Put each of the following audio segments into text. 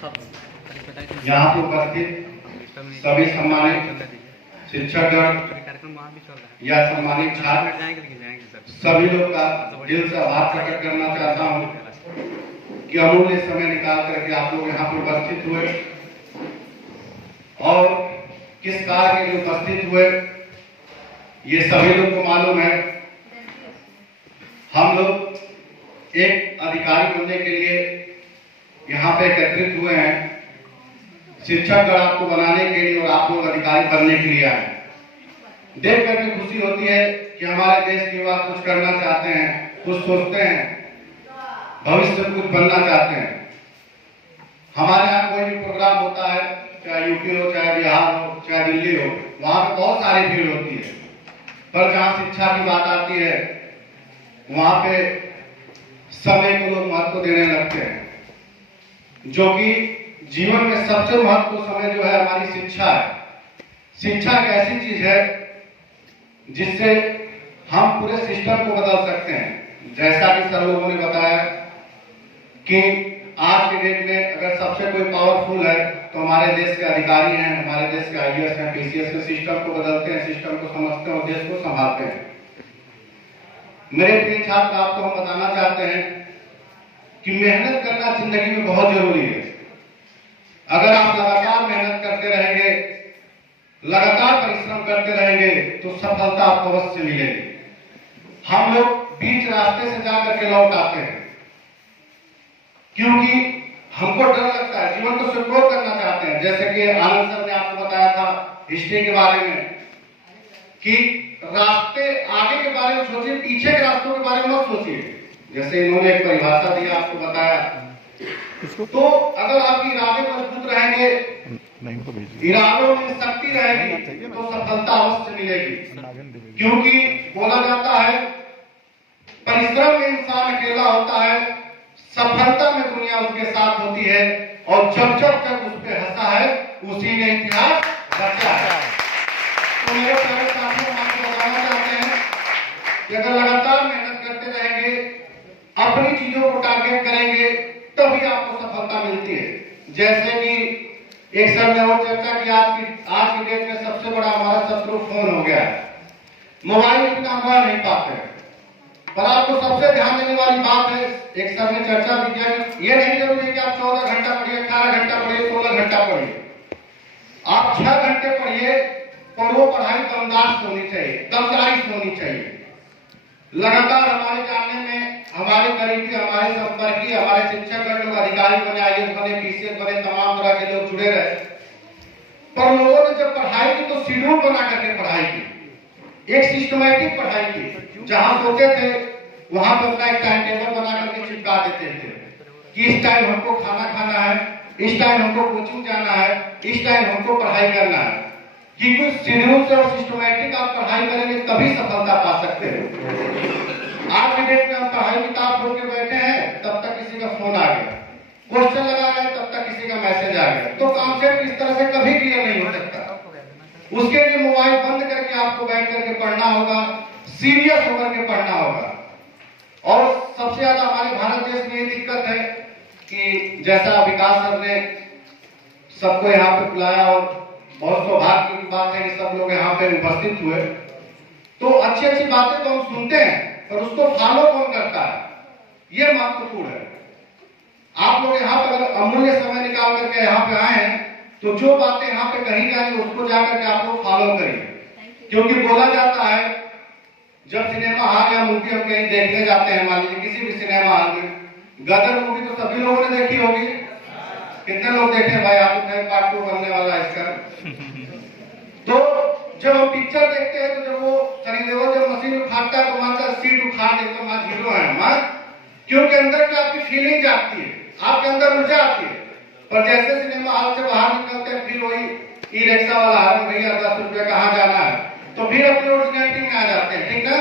यहाँ पर उपस्थित सभी सम्मानित शिक्षकगण या सम्मानित छात्र सभी लोग का दिल से आभार प्रकट करना चाहता हूँ कि अमूल्य समय निकाल करके आप लोग यहाँ पर उपस्थित हुए और किस कार्य के लिए उपस्थित हुए ये सभी लोग को मालूम है। हम लोग एक अधिकारी बनने के लिए यहाँ पे एकत्रित हुए हैं। शिक्षक आपको बनाने के लिए और आप लोग अधिकारी बनने के लिए आए। देख करके खुशी होती है कि हमारे देश के युवा कुछ करना चाहते हैं, कुछ सोचते हैं, भविष्य में कुछ बनना चाहते हैं। हमारे यहाँ कोई भी प्रोग्राम होता है, चाहे यूपी हो, चाहे बिहार हो, चाहे दिल्ली हो, वहां पे बहुत सारी भीड़ होती है, पर जहाँ शिक्षा की बात आती है वहां पे समय को लोग महत्व देने लगते हैं, जो कि जीवन में सबसे महत्वपूर्ण समय जो है हमारी शिक्षा है। शिक्षा एक ऐसी चीज है जिससे हम पूरे सिस्टम को बदल सकते हैं। जैसा कि सब लोगों ने बताया कि आज के डेट में अगर सबसे कोई पावरफुल है तो हमारे देश के अधिकारी हैं, हमारे देश के आईएएस हैं, पीसीएस के सिस्टम को बदलते हैं, सिस्टम को समझते हैं और देश को संभालते हैं। मेरे प्रिय छात्र, आपको हम बताना चाहते हैं कि मेहनत करना जिंदगी में बहुत जरूरी है। अगर आप लगातार मेहनत करते रहेंगे, लगातार परिश्रम करते रहेंगे तो सफलता आपको अवश्य मिलेगी। हम लोग बीच रास्ते से जाकर के लौट आते हैं क्योंकि हमको डर लगता है, जीवन को सिक्योर करना चाहते हैं। जैसे कि आनंद सर ने आपको बताया था हिस्ट्री के बारे में कि रास्ते आगे के बारे में सोचिए, पीछे के रास्तों के बारे में मत सोचिए। जैसे इन्होंने एक परिभाषा दी, आपको बताया। तो अगर आपके इरादे मजबूत रहेंगे, इरादों में शक्ति रहेगी तो सफलता अवश्य मिलेगी। क्योंकि बोला जाता है परिश्रम में इंसान अकेला होता है, सफलता में दुनिया उसके साथ होती है, और जब जब तक उस पे हंसा है उसी ने इतिहास रचा है। तो मेरे प्यारे साथियों, हम आपको बताना चाहते हैं कि अगर लगातार मेहनत करते रहेंगे, अपनी चीजों को टारगेट करेंगे, तभी आपको सफलता मिलती है। जैसे कि एक सर ने और चर्चा की, आज की डेट में सबसे बड़ा हमारा शत्रु फोन हो गया है। मोबाइल बिना हम रह नहीं पाते, पर आपको सबसे ध्यान देने वाली बात है, एक सर ने चर्चा भी किया, ये नहीं जरूरी है कि आप 14 घंटा पढ़िए, 18 घंटा पढ़िए, 16 घंटा पढ़िए। आप 6 घंटे पढ़िए, पर वो पढ़ाई दमदार होनी चाहिए, दमदारी होनी चाहिए। लगातार हमारे जानने में हमारे करीबी, हमारे संपर्की, हमारे शिक्षक लोग अधिकारी बने, आईएएस बने, पीसीएस बने, तमाम तरह के लोग जुड़े रहे। पर लोगों ने जब पढ़ाई की तो शेड्यूल बना करके पढ़ाई की, एक सिस्टमैटिक पढ़ाई की। जहां सोते थे वहां पर अपना एक टाइम टेबल बना करके चिपका देते थे कि इस टाइम हमको खाना खाना है, इस टाइम हमको कोचिंग जाना है, इस टाइम हमको पढ़ाई करना है। कि कुछ शेड्यूल से और सिस्टमैटिक आप पढ़ाई करेंगे तभी सफलता पा सकते हैं। आज की डेट में हम पढ़ाई किताब खोल के बैठे हैं, तब तक किसी का फोन आ गया, क्वेश्चन लगा रहे हैं, तब तक किसी का मैसेज आ गया। तो कॉन्सेप्ट इस तरह से कभी क्लियर नहीं हो सकता। उसके लिए मोबाइल बंद करके आपको बैठ करके पढ़ना होगा, सीरियस होकर के पढ़ना होगा। और सबसे ज्यादा हमारे भारत देश में ये दिक्कत है कि जैसा विकास सर ने सबको यहाँ पे बुलाया, और बहुत सौभाग्य की बात है कि सब लोग यहाँ पे उपस्थित हुए। तो अच्छी अच्छी बातें तो हम सुनते हैं, पर उसको फॉलो कौन करता है, ये महत्वपूर्ण है। आप लोग यहाँ पर अगर अमूल्य समय निकाल करके यहाँ पे आए हैं, तो जो बातें यहाँ पे कही जा रही है उसको जाकर के आप लोग फॉलो करिए। क्योंकि बोला जाता है जब सिनेमा हॉल या मूवी हम कहीं देखने जाते हैं, मान लीजिए किसी भी सिनेमा हॉल में, गदर मूवी तो सभी लोगों ने देखी होगी। कितने लोग देखे भाई? आप तो पार्ट 2 बनने वाला है इसका। तो जब हम पिक्चर देखते हैं, तो जब वो सनी देओल जब मशीन उठाता है तो मानता सीट उखाड़ देता, मां हीरो है मां, क्योंकि अंदर की आपकी फीलिंग जाती है, आपके अंदर ऊर्जा आती है। पर जैसे सिनेमा हॉल से बाहर निकलते हैं, फिर वही ई रिक्शा वाला हारन, भैया 10 रुपये कहाँ जाना है, तो फिर अपनी ओरिजिनलिटी में आ जाते हैं। ठीक है,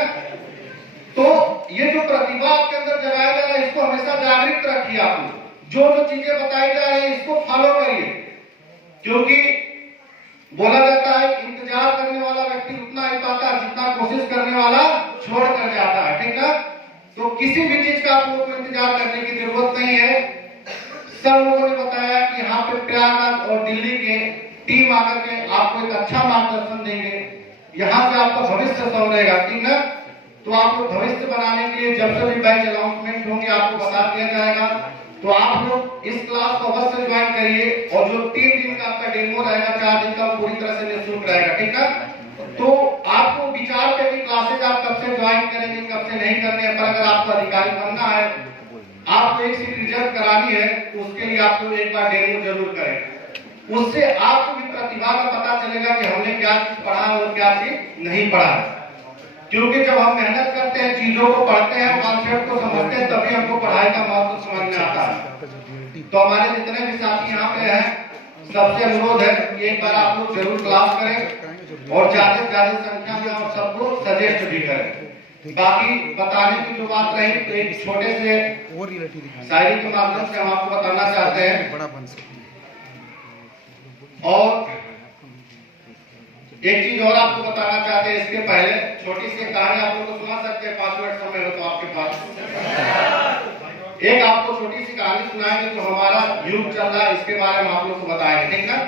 तो ये जो प्रतिभा आपके अंदर जगाया जा रहा है, इसको हमेशा जागृत रखिए। आप जो चीजें बताई जा रही है इसको फॉलो करिए। क्योंकि बोला जाता है इंतजार करने वाला व्यक्ति उतना ही पाता है जितना कोशिश करने वाला छोड़ कर जाता है। ठीक है, तो किसी भी चीज का आपको इंतजार करने की जरूरत नहीं है। सब लोगों ने बताया कि यहाँ पे प्रयागराज और दिल्ली के टीम आकर के आपको एक अच्छा मार्गदर्शन देंगे, यहाँ से आपका भविष्य संवरेगा, ठीक है। तो आपको भविष्य बनाने के लिए जब से भी बैच अनाउंसमेंट होंगे आपको बता दिया जाएगा। तो आप लोग इस क्लास को अवश्य ज्वाइन करिए, और जो 3 दिन का आपका डेमो रहेगा, 4 दिन का पूरी तरह से निःशुल्क रहेगा, ठीक है। तो आपको विचार पे कि क्लासेज आप कब से ज्वाइन करेंगे, कब से नहीं करने, पर अगर आपको अधिकारी बनना है, आपको एक सीट रिजर्व करानी है, तो उसके लिए आप लोग एक बार डेमो जरूर करें। उससे आपको भी प्रतिभा का पता चलेगा कि हमने क्या चीज पढ़ा और क्या चीज नहीं पढ़ा है। क्योंकि जब हम मेहनत करते हैं, चीजों को पढ़ते हैं, कॉन्सेप्ट को समझते हैं, तभी हमको पढ़ाई का महत्व समझ में आता है। तो हमारे जितने भी साथी यहाँ पे हैं, सबसे अनुरोध है कि एक बार आप लोग जरूर क्लास करें और ज्यादा से ज्यादा संख्या में और सबको सजेस्ट भी करें। बाकी बताने की जो बात रही, तो एक छोटे से शायरी के माध्यम से हम आपको बताना चाहते हैं। और एक चीज और आपको बताना चाहते हैं, इसके पहले छोटी सी कहानी आप लोग को सुना सकते हैं, 5 मिनट समय हो तो आपके पास। एक आपको छोटी सी कहानी सुनाएंगे, जो हमारा युग चल रहा है, इसके बारे में आप लोग को बताएंगे, ठीक है।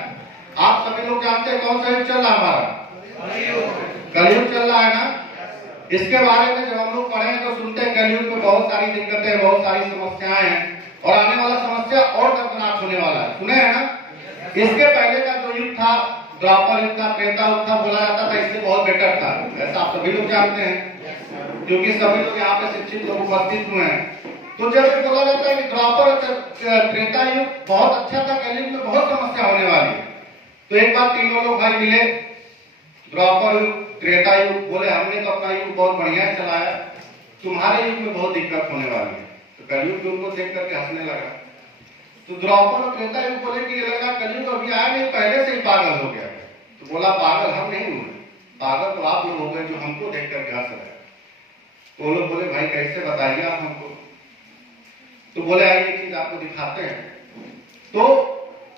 आप सभी लोग जानते हैं कौन सा युग चल रहा है हमारा? कलयुग चल रहा है ना। इसके बारे में जब हम लोग पढ़े तो सुनते हैं कलयुग में बहुत सारी दिक्कतें, बहुत सारी समस्याएं हैं, और आने वाला समस्या और दर्दनाक होने वाला है, सुने हैं ना। इसके पहले का जो युग था, द्वापर युग था, त्रेता युग था, बोला जाता था इससे बहुत बेटर था, ऐसा आप सभी लोग जानते हैं, क्योंकि सभी लोग यहाँ पे शिक्षित लोग उपस्थित हुए हैं। तो जब बोला जाता है कि द्वापर त्रेता युग बहुत अच्छा था, कलयुग में बहुत समस्या होने वाली है, तो एक बार तीनों लोग भाई मिले, द्वापर युग, त्रेता युग, बोले हमने तो अपना युग बहुत बढ़िया चलाया, तुम्हारे युग में बहुत दिक्कत होने वाली है। तो कलयुग उनको देख करके हंसने लगा। तो द्वापर और त्रेता युग बोले कि ये लगा कलयुग अभी आया नहीं, पहले से ही पागल हो गया। तो बोला पागल हम नहीं हुए, पागल तो आप लोग हो गए जो हमको देख करके हंस रहे। तो लोग बोले भाई कैसे बताइए आप हमको। तो बोले आइए चीज आपको दिखाते हैं। तो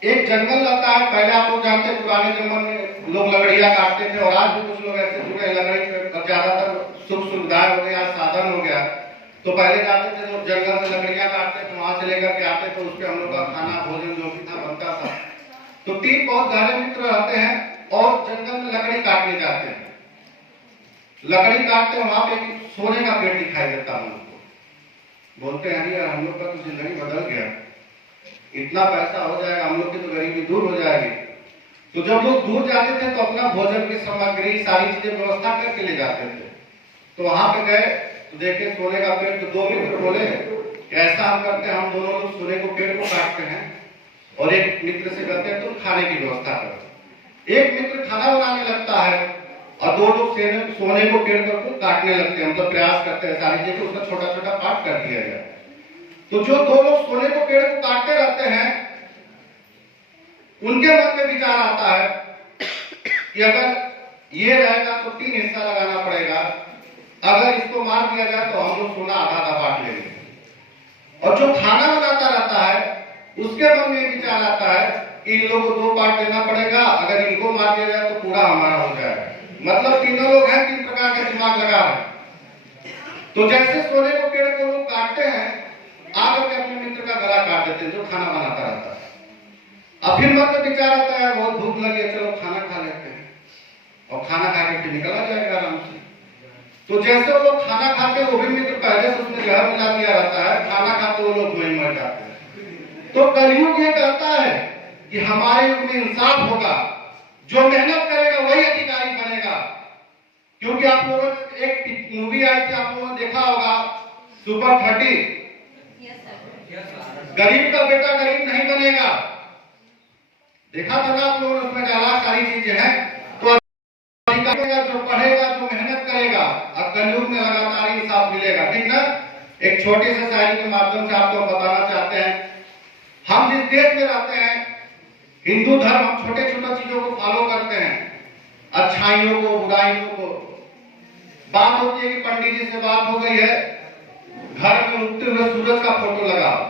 एक जंगल रहता है, पहले आप लोग जानते हैं पुराने जमाने में लोग लकड़ियां काटते थे, और आज भी कुछ लोग ऐसे जुड़े लकड़ी पर, ज्यादातर सुख सुविधाएं हो गया, साधन हो गया। तो पहले जाते थे लोग जंगल से लकड़ियां काटते थे, वहां से लेकर के आते थे, उस पर हम लोग का खाना भोजन जो भी था बनता था। तो 3 बहुत गहरे मित्र रहते हैं और जंगल में लकड़ी काटने जाते हैं। लकड़ी काटते हैं, वहां पे सोने का पेड़ दिखाई देता है उनको। बोलते हैं यार हम लोग का तो जिंदगी बदल गया, इतना पैसा हो जाएगा, हम लोग की तो गरीबी दूर हो जाएगी। तो जब लोग दूर जाते थे तो अपना भोजन की सामग्री सारी चीजें व्यवस्था करके ले जाते थे। तो वहां पे गए तो देखे सोने का पेड़। तो 2 मित्र बोले ऐसा हम करते हैं, हम दोनों लोग सोने को पेड़ को काटते हैं, और एक मित्र से कहते हैं तुम खाने की व्यवस्था करो। एक मित्र खाना बनाने लगता है और 2 लोग सोने को पेड़ को काटने लगते हैं, मतलब प्रयास करते हैं सारी चीजें उसका छोटा छोटा पार्ट कर दिया जाए। तो जो 2 लोग सोने को पेड़ को काटते रहते हैं, उनके मन में विचार आता है कि अगर ये रहेगा तो 3 हिस्सा लगाना पड़ेगा, अगर इसको मार दिया जाए तो हम लोग सोना आधा आधा बांट लेंगे। और जो खाना बनाता रहता है उसके मन में विचार आता है कि इन लोगों को 2 पार्ट देना पड़ेगा, अगर इनको मार दिया जाए तो पूरा हमारा हो जाएगा। मतलब तीनों लोग हैं, 3 प्रकार का दिमाग लगा रहे। तो जैसे सोने को पेड़ को लोग काटते हैं, आकर के अपने मित्र का गला काट देते हैं जो खाना बनाता रहता है। अब फिर मन में विचार आता है बहुत भूख लगी है, चलो खाना खा लेते हैं, और खाना खा के निकला जाएगा आराम से। तो जैसे वो लोग खाना खाते हैं, वो भी मित्र पहले से उसमें जहर मिला दिया रहता है, खाना खाते वो लोग वही मर जाते हैं। तो कलयुग ये कहता है कि हमारे युग में इंसाफ होगा, जो मेहनत करेगा वही अधिकारी बनेगा। क्योंकि आप लोगों ने एक मूवी आई थी, आप लोगों ने देखा होगा, सुपर 30। गरीब का बेटा गरीब नहीं बनेगा, देखा था ना आप लोगों ने, उसमें डाला सारी चीजें हैं। तो जो पढ़ेगा, जो मेहनत करेगा, अब कलयुग में लगातार ही इंसाफ मिलेगा, ठीक ना। एक छोटी सी शायरी के माध्यम से आपको बताना चाहते हैं, हम जिस देश में रहते हैं, हिंदू धर्म, हम छोटे छोटे चीजों को फॉलो करते हैं, अच्छाइयों को, बुराइयों को। बात होती है कि पंडित जी से बात हो गई है, घर में उगते हुए सूरज का फोटो लगाओ,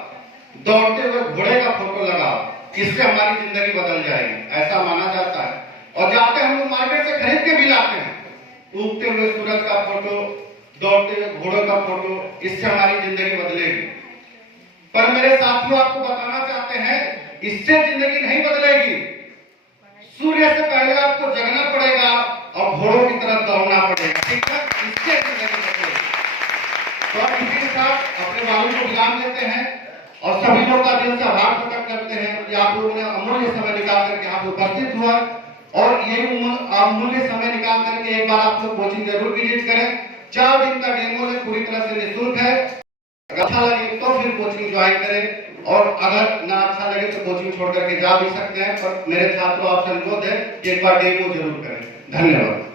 दौड़ते हुए घोड़े का फोटो लगाओ, इससे हमारी जिंदगी बदल जाएगी, ऐसा माना जाता है। और जाके हम लोग मार्केट से खरीद के भी लाते हैं, उगते हुए सूरज का फोटो, दौड़ते हुए घोड़ों का फोटो, इससे हमारी जिंदगी बदलेगी। पर मेरे साथियों आपको बताना चाहते हैं, इससे जिंदगी नहीं बदलेगी। सूर्य से पहले आपको जगना पड़ेगा और घोड़ों की तरफ दौड़ना पड़ेगा, ठीक है? इससे जिंदगी बदलेगी। तो आप इसी के साथ अपने बालों को विराम देते हैं और सभी लोग का दिल से आभार प्रकट करते हैं कि आप लोगों ने अमूल्य समय निकाल करके यहाँ पे उपस्थित हुआ, और ये अमूल्य समय निकाल करके एक बार आप लोग कोचिंग जरूर विजिट करें। 4 दिन का डेमो है, पूरी तरह से निःशुल्क है। अगर अच्छा लगे तो फिर कोचिंग ज्वाइन करें, और अगर ना अच्छा लगे तो कोचिंग छोड़ करके जा भी सकते हैं, पर मेरे छात्रों आपसे अनुरोध है कि एक बार डेमो जरूर करें। धन्यवाद।